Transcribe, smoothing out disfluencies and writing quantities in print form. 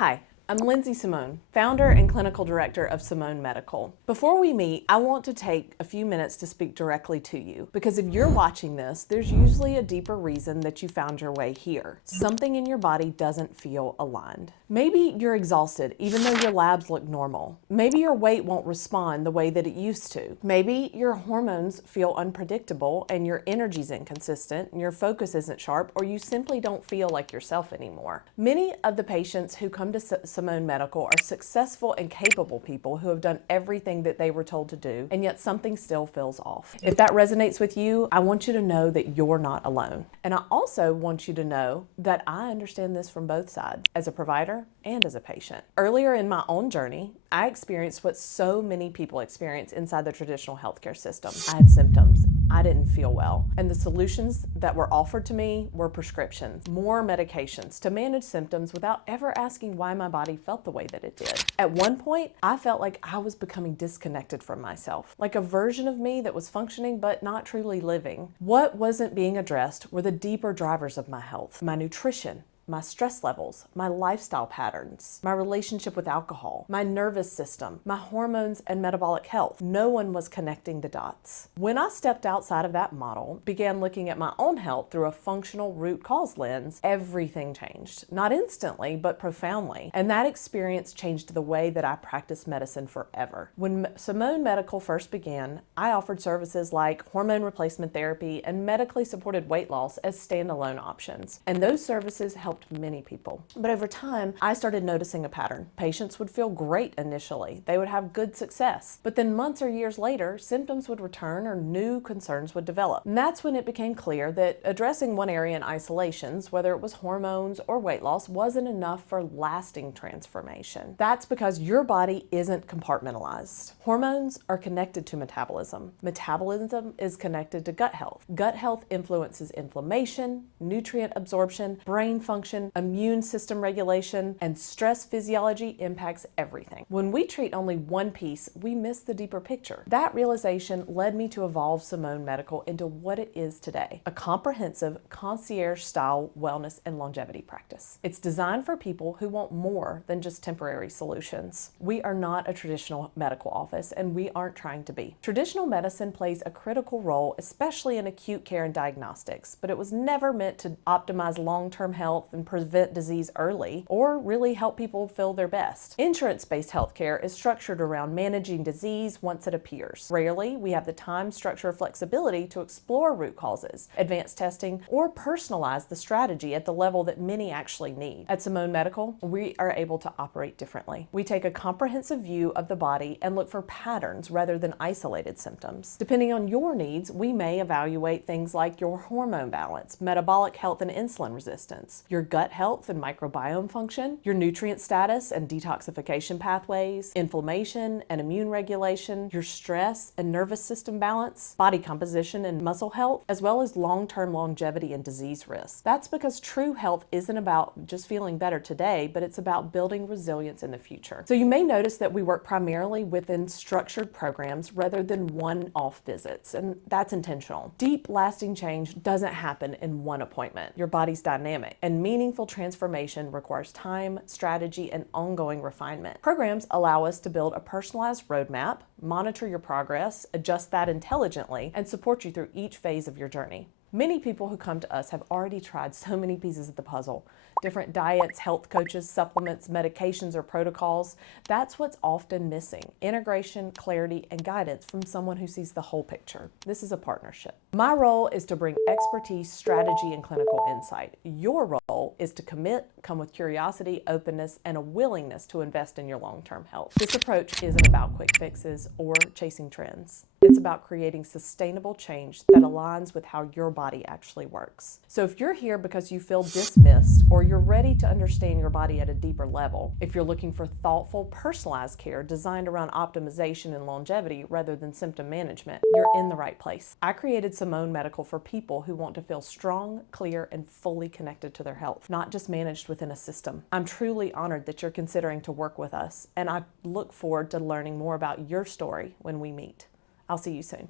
Hi, I'm Lindsay Simone, founder and clinical director of Simone Medical. Before we meet, I want to take a few minutes to speak directly to you, because if you're watching this, there's usually a deeper reason that you found your way here. Something in your body doesn't feel aligned. Maybe you're exhausted even though your labs look normal. Maybe your weight won't respond the way that it used to. Maybe your hormones feel unpredictable and your energy's inconsistent and your focus isn't sharp, or you simply don't feel like yourself anymore. Many of the patients who come to Simone Medical are successful and capable people who have done everything that they were told to do, and yet something still feels off. If that resonates with you, I want you to know that you're not alone. And I also want you to know that I understand this from both sides, as a provider and as a patient. Earlier in my own journey, I experienced what so many people experience inside the traditional healthcare system. I had symptoms. I didn't feel well. And the solutions that were offered to me were prescriptions, more medications to manage symptoms without ever asking why my body felt the way that it did. At one point, I felt like I was becoming disconnected from myself, like a version of me that was functioning but not truly living. What wasn't being addressed were the deeper drivers of my health: my nutrition, my stress levels, my lifestyle patterns, my relationship with alcohol, my nervous system, my hormones and metabolic health. No one was connecting the dots. When I stepped outside of that model, began looking at my own health through a functional root cause lens, everything changed. Not instantly, but profoundly. And that experience changed the way that I practice medicine forever. When Simone Medical first began, I offered services like hormone replacement therapy and medically supported weight loss as standalone options. And those services helped many people. But over time, I started noticing a pattern. Patients would feel great initially. They would have good success. But then months or years later, symptoms would return or new concerns would develop. And that's when it became clear that addressing one area in isolations, whether it was hormones or weight loss, wasn't enough for lasting transformation. That's because your body isn't compartmentalized. Hormones are connected to metabolism. Metabolism is connected to gut health. Gut health influences inflammation, nutrient absorption, brain function, immune system regulation, and stress physiology impacts everything. When we treat only one piece, we miss the deeper picture. That realization led me to evolve Simone Medical into what it is today: a comprehensive concierge-style wellness and longevity practice. It's designed for people who want more than just temporary solutions. We are not a traditional medical office, and we aren't trying to be. Traditional medicine plays a critical role, especially in acute care and diagnostics, but it was never meant to optimize long-term health and prevent disease early, or really help people feel their best. Insurance-based healthcare is structured around managing disease once it appears. Rarely, we have the time, structure, or flexibility to explore root causes, advance testing, or personalize the strategy at the level that many actually need. At Simone Medical, we are able to operate differently. We take a comprehensive view of the body and look for patterns rather than isolated symptoms. Depending on your needs, we may evaluate things like your hormone balance, metabolic health and insulin resistance, your gut health and microbiome function, your nutrient status and detoxification pathways, inflammation and immune regulation, your stress and nervous system balance, body composition and muscle health, as well as long-term longevity and disease risk. That's because true health isn't about just feeling better today, but it's about building resilience in the future. So you may notice that we work primarily within structured programs rather than one-off visits, and that's intentional. Deep, lasting change doesn't happen in one appointment. Your body's dynamic, and meaningful transformation requires time, strategy, and ongoing refinement. Programs allow us to build a personalized roadmap, monitor your progress, adjust that intelligently, and support you through each phase of your journey. Many people who come to us have already tried so many pieces of the puzzle: different diets, health coaches, supplements, medications, or protocols. That's what's often missing: integration, clarity, and guidance from someone who sees the whole picture. This is a partnership. My role is to bring expertise, strategy, and clinical insight. Your role is to commit, come with curiosity, openness, and a willingness to invest in your long-term health. This approach isn't about quick fixes or chasing trends. It's about creating sustainable change that aligns with how your body actually works. So if you're here because you feel dismissed, or you're ready to understand your body at a deeper level, if you're looking for thoughtful, personalized care designed around optimization and longevity rather than symptom management, you're in the right place. I created Simone Medical for people who want to feel strong, clear, and fully connected to their health, not just managed within a system. I'm truly honored that you're considering to work with us, and I look forward to learning more about your story when we meet. I'll see you soon.